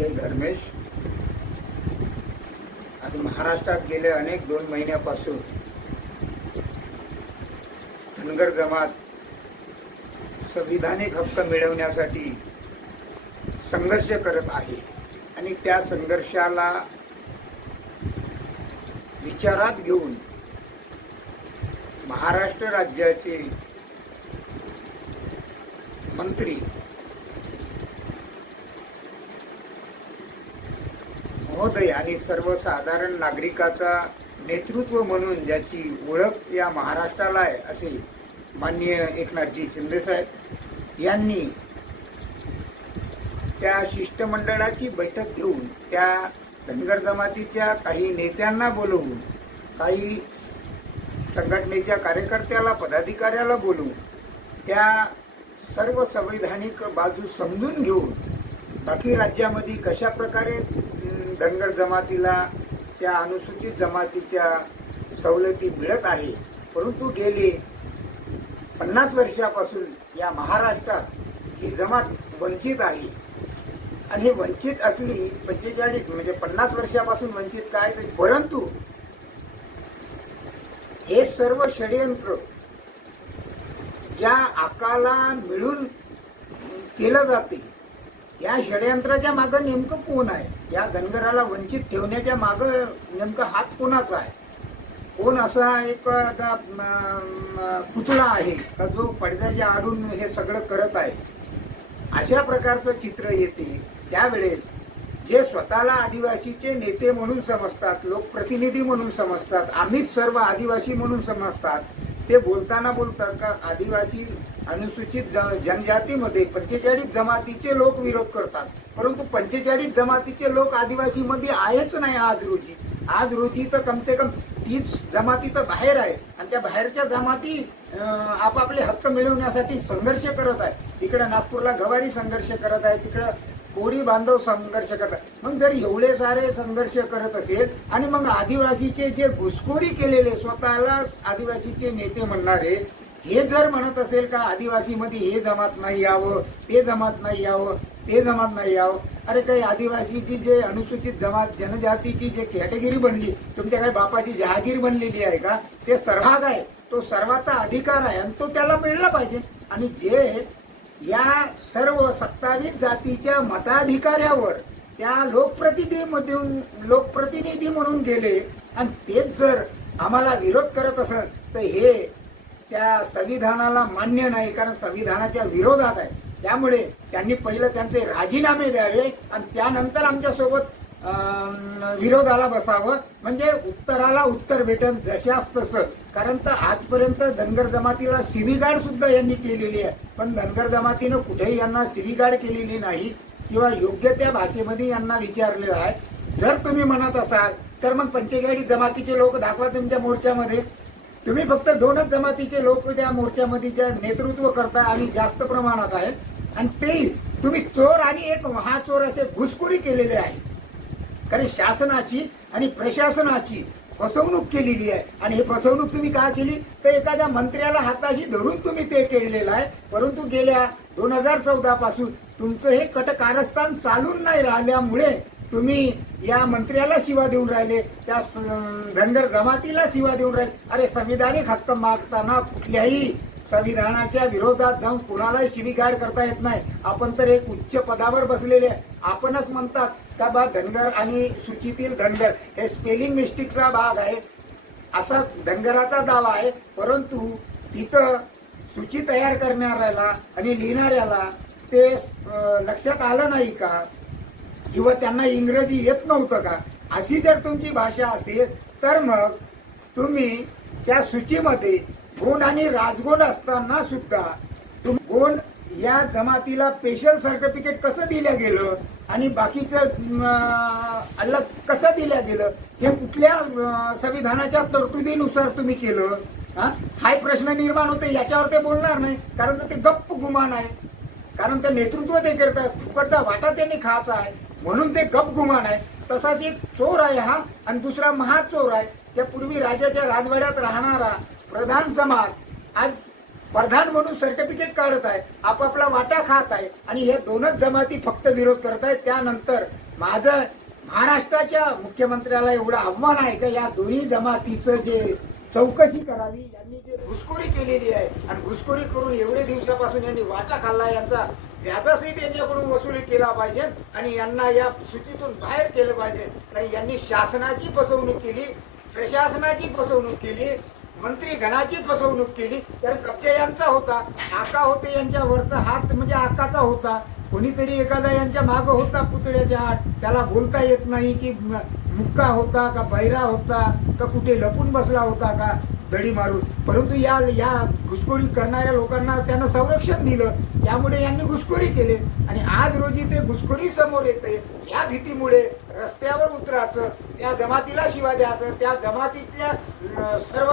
जय धर्मेश. आज महाराष्ट्रात गेले अनेक दोन महिन्यापासून धनगर जमात संविधानिक हक्क मिळवण्यासाठी संघर्ष करत आहे. आणि त्या संघर्षाला विचारात घेऊन महाराष्ट्र राज्याचे मंत्री महोदय आणि सर्वसाधारण नागरिकाचा नेतृत्व म्हणून ज्याची ओळख या महाराष्ट्राला आहे असे माननीय एकनाथजी शिंदेसाहेब यांनी त्या शिष्टमंडळाची बैठक घेऊन त्या धनगर जमातीच्या काही नेत्यांना बोलवून काही संघटनेच्या कार्यकर्त्याला पदाधिकाऱ्याला बोलवून त्या सर्व संवैधानिक बाजू समजून घेऊन बाकी राज्यामध्ये कशा प्रकारे धनगर जमातीला त्या अनुसूचित जमातीच्या सवलती मिळत आहे. परंतु गेले पन्नास वर्षापासून या महाराष्ट्रात ही जमात वंचित आहे. आणि हे वंचित असली पंचेचाळीस म्हणजे पन्नास वर्षापासून वंचित काय परंतु हे सर्व षडयंत्र ज्या आकाला मिळून केलं जाते या षडयंत्राच्या मागं नेमकं कोण आहे? या धनगराला वंचित ठेवण्याच्या मागं नेमकं हात कोणाचा आहे? कोण असा एक आता, पुतळा आहे का जो पडद्याच्या आडून हे सगळं करत आहे? अशा प्रकारचं चित्र येते. त्यावेळेस जे स्वतःला आदिवासीचे नेते म्हणून समजतात लोकप्रतिनिधी म्हणून समजतात आम्हीच सर्व आदिवासी म्हणून समजतात ते बोलताना बोलतात का आदिवासी अनुसूचित जनजातीमध्ये पंचेचाळीस जमातीचे लोक विरोध करतात. परंतु पंचेचाळीस जमातीचे लोक आदिवासीमध्ये आहेच नाही आज रोजी. आज रोजी तर कमसे कम तीस जमाती तर बाहेर आहे. आणि त्या बाहेरच्या जमाती आपापले हक्क मिळवण्यासाठी संघर्ष करत आहे. इकडे नागपूरला गवारी संघर्ष करत आहे. तिकडं कोळी बांधव संघर्ष करत आहे. मग जर एवढे सारे संघर्ष करत असेल आणि मग आदिवासीचे जे घुसखोरी केलेले स्वतःला आदिवासीचे नेते म्हणणारे हे जर म्हणत असेल का आदिवासीमध्ये हे जमात नाही यावं ते जमात नाही यावं ते जमात नाही यावं अरे काही आदिवासीची जे अनुसूचित जमात जनजातीची जे कॅटेगरी बनली तुमच्या काही बापाची जहागीर बनलेली आहे का? ते सर्वाग आहे. तो सर्वाचा अधिकार आहे आणि तो त्याला मिळला पाहिजे. आणि जे या सर्व सत्तावीस जातीच्या मताधिकाऱ्यावर त्या लोकप्रतिनिधीमधून लोकप्रतिनिधी म्हणून गेले आणि तेच जर आम्हाला विरोध करत असेल तर हे त्या संविधानाला मान्य नाही कारण संविधानाच्या विरोधात आहे. त्यामुळे त्यांनी पहिलं त्यांचे राजीनामे द्यावे आणि त्यानंतर आमच्यासोबत विरोधाला बसावं. म्हणजे उत्तराला उत्तर भेटेल जशास तसं. कारण तर आजपर्यंत धनगर जमातीला शिवीगाड सुद्धा यांनी केलेली आहे. पण धनगर जमातीनं कुठेही यांना शिवीगाड केलेली नाही. किंवा योग्य त्या भाषेमध्ये यांना विचारलेलं आहे. जर तुम्ही म्हणत असाल तर मग पंचेचाळीस जमातीचे लोक दाखवा तुमच्या मोर्चामध्ये. तुम्ही फक्त दोनच जमातीचे लोक त्या मोर्चामध्ये ज्या नेतृत्व करता आणि जास्त प्रमाणात आहे आणि ते तुम्ही चोर आणि एक महाचोर असे घुसखोरी केलेले आहे कारण शासनाची आणि प्रशासनाची फसवणूक केलेली आहे. आणि हे फसवणूक तुम्ही का केली? तर एखाद्या मंत्र्याला हाताशी धरून तुम्ही ते केलेलं आहे. परंतु गेल्या दोन हजार चौदा पासून तुमचं हे कटकारस्थान चालून नाही राहिल्यामुळे तुम्ही या मंत्र्याला शिवा देऊन राहिले त्या स- धनगर जमातीला शिवा देऊन राहिले. अरे संविधानिक हक्क मागताना कुठल्याही संविधानाच्या विरोधात जाऊन कुणालाही शिवीगाड करता येत नाही. आपण तर एक उच्च पदावर बसलेले आपणच म्हणतात का बा धनगर आणि सूचीतील धनगर हे स्पेलिंग मिस्टेकचा भाग आहे. असा धनगराचा दावा आहे. परंतु तिथं सूची तयार करणाऱ्याला आणि लिहिणाऱ्याला ते लक्षात आलं नाही का? किंवा त्यांना इंग्रजी येत नव्हतं का? अशी जर तुमची भाषा असेल तर मग तुम्ही त्या सूचीमध्ये गोंड आणि राजगोंड असताना सुद्धा तुम गोंड या जमातीला स्पेशल सर्टिफिकेट कसं दिलं गेलं? आणि बाकीचं अलग कसं दिलं गेलं? हे कुठल्या संविधानाच्या तरतुदीनुसार तुम्ही केलं? हा? हाय प्रश्न निर्माण होते याच्यावर ते बोलणार नाही कारण तर ते गप्प गुमान आहे. कारण ते नेतृत्व ते करतात. फुकटचा वाटा त्यांनी खायचा आहे. म्हणून ते गप गुमान आहे. तसाच एक चोर आहे हा आणि दुसरा महाचोर आहे. त्या पूर्वी राजाच्या राजवाड्यात राहणारा प्रधान समाज. आज प्रधान म्हणून सर्टिफिकेट काढत आहे. आपापला वाटा खात आहे. आणि हे दोनच जमाती फक्त विरोध करत आहेत. त्यानंतर माझं महाराष्ट्राच्या मुख्यमंत्र्याला एवढं आव्हान आहे का या दोन्ही जमातीचं जे चौकशी करावी. यांनी जे घुसखोरी केलेली आहे. आणि घुसखोरी करून एवढे दिवसापासून यांनी वाटा खाल्ला. यांचा व्याजासही त्यांच्याकडून वसुली केला पाहिजे आणि यांना या सूचीतून बाहेर केलं पाहिजे. कारण यांनी शासनाची फसवणूक केली प्रशासनाची फसवणूक केली मंत्री गणाची फसवणूक केली. तर कब्जा यांचा होता. आका होते यांच्या वरचा हात म्हणजे आकाचा होता. कोणीतरी एखादा यांच्या मागं होता पुतळ्याच्या आत त्याला बोलता येत नाही की मुक्का होता का बैरा होता का कुठे लपून बसला होता का दडी मारून. परंतु या या घुसखोरी करणाऱ्या लोकांना त्यांना संरक्षण दिलं. त्यामुळे यांनी घुसखोरी केले. आणि आज रोजी ते घुसखोरी समोर येते. या भीतीमुळे रस्त्यावर उतरायचं त्या जमातीला शिवा द्यायचं त्या जमातीतल्या सर्व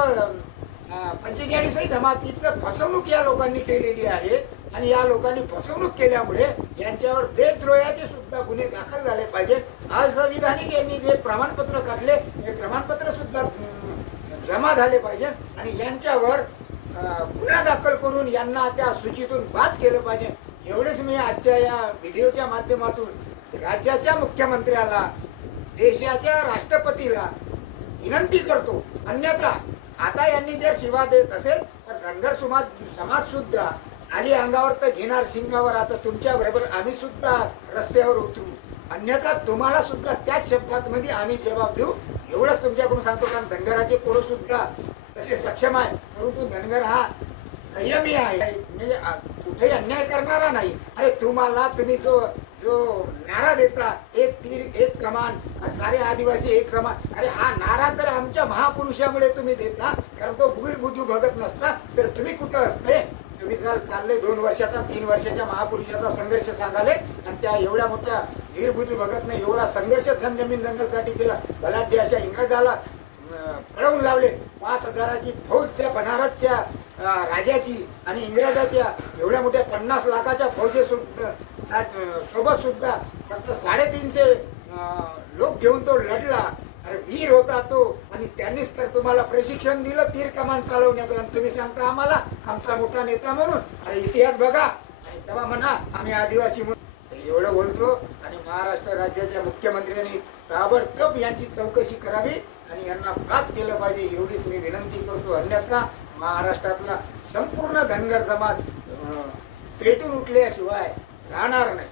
पंचेचाळीसही जमातीचं फसवणूक या लोकांनी केलेली आहे. आणि या लोकांनी फसवणूक केल्यामुळे यांच्यावर देशद्रोहाचे सुद्धा गुन्हे दाखल झाले पाहिजे. आज संविधानिक यांनी जे प्रमाणपत्र काढले हे प्रमाणपत्र सुद्धा जमा झाले पाहिजे. आणि यांच्यावर गुन्हा दाखल करून यांना त्या सूचीतून बाद केलं पाहिजे. एवढेच मी आजच्या या व्हिडिओच्या माध्यमातून राज्याच्या मुख्यमंत्र्याला देशाच्या राष्ट्रपतीला विनंती करतो. अन्यथा आता यांनी जर शिवा देत असेल तर धनगर समाज समाज सुद्धा आली अंगावर तर घेणार सिंगावर आता तुमच्या बरोबर आम्ही सुद्धा रस्त्यावर उतरू. अन्यथा तुम्हाला सुद्धा त्याच शब्दात मध्ये आम्ही जबाब देऊ. एवढंच तुमच्याकडून सांगतो कारण धनगराचे पोरं सुद्धा तसे सक्षम आहे परंतु धनगर हा संयमी आहे. म्हणजे कुठेही अन्याय करणारा नाही. अरे तुम्हाला तुम्ही जो जो नारा देता एक तीर एक कमान सारे आदिवासी एक समान. अरे हा नारा तर आमच्या महापुरुषामुळे तुम्ही देता. कारण तो भूर बुजू बघत नसता तर तुम्ही कुठं असते? तुम्ही जर चालले दोन वर्षाचा तीन वर्षाच्या महापुरुषाचा संघर्ष सांगाले आणि त्या एवढ्या मोठ्या वीर भगतने नाही एवढा संघर्ष धन जमीन जंगलसाठी केला बलाढ्य अशा इंग्रजाला पळवून लावले. पाच हजाराची फौज त्या बनारसच्या राजाची आणि इंग्रजाच्या एवढ्या मोठ्या पन्नास लाखाच्या फौजे सा- सोबत सुद्धा फक्त साडेतीनशे लोक घेऊन तो लढला. अरे वीर होता तो. आणि त्यांनीच तर तुम्हाला प्रशिक्षण दिलं तीर कमान चालवण्याचं. आणि तुम्ही सांगता आम्हाला आमचा मोठा नेता म्हणून. अरे इतिहास बघा. आणि तेव्हा म्हणा आम्ही आदिवासी म्हणून. एवढं बोलतो आणि महाराष्ट्र राज्याच्या मुख्यमंत्र्यांनी ताबडतोब यांची चौकशी करावी. आणि यांना बाद केलं पाहिजे एवढीच मी विनंती करतो. अन्यथा महाराष्ट्रातला संपूर्ण धनगर समाज पेटून उठल्याशिवाय राहणार नाही.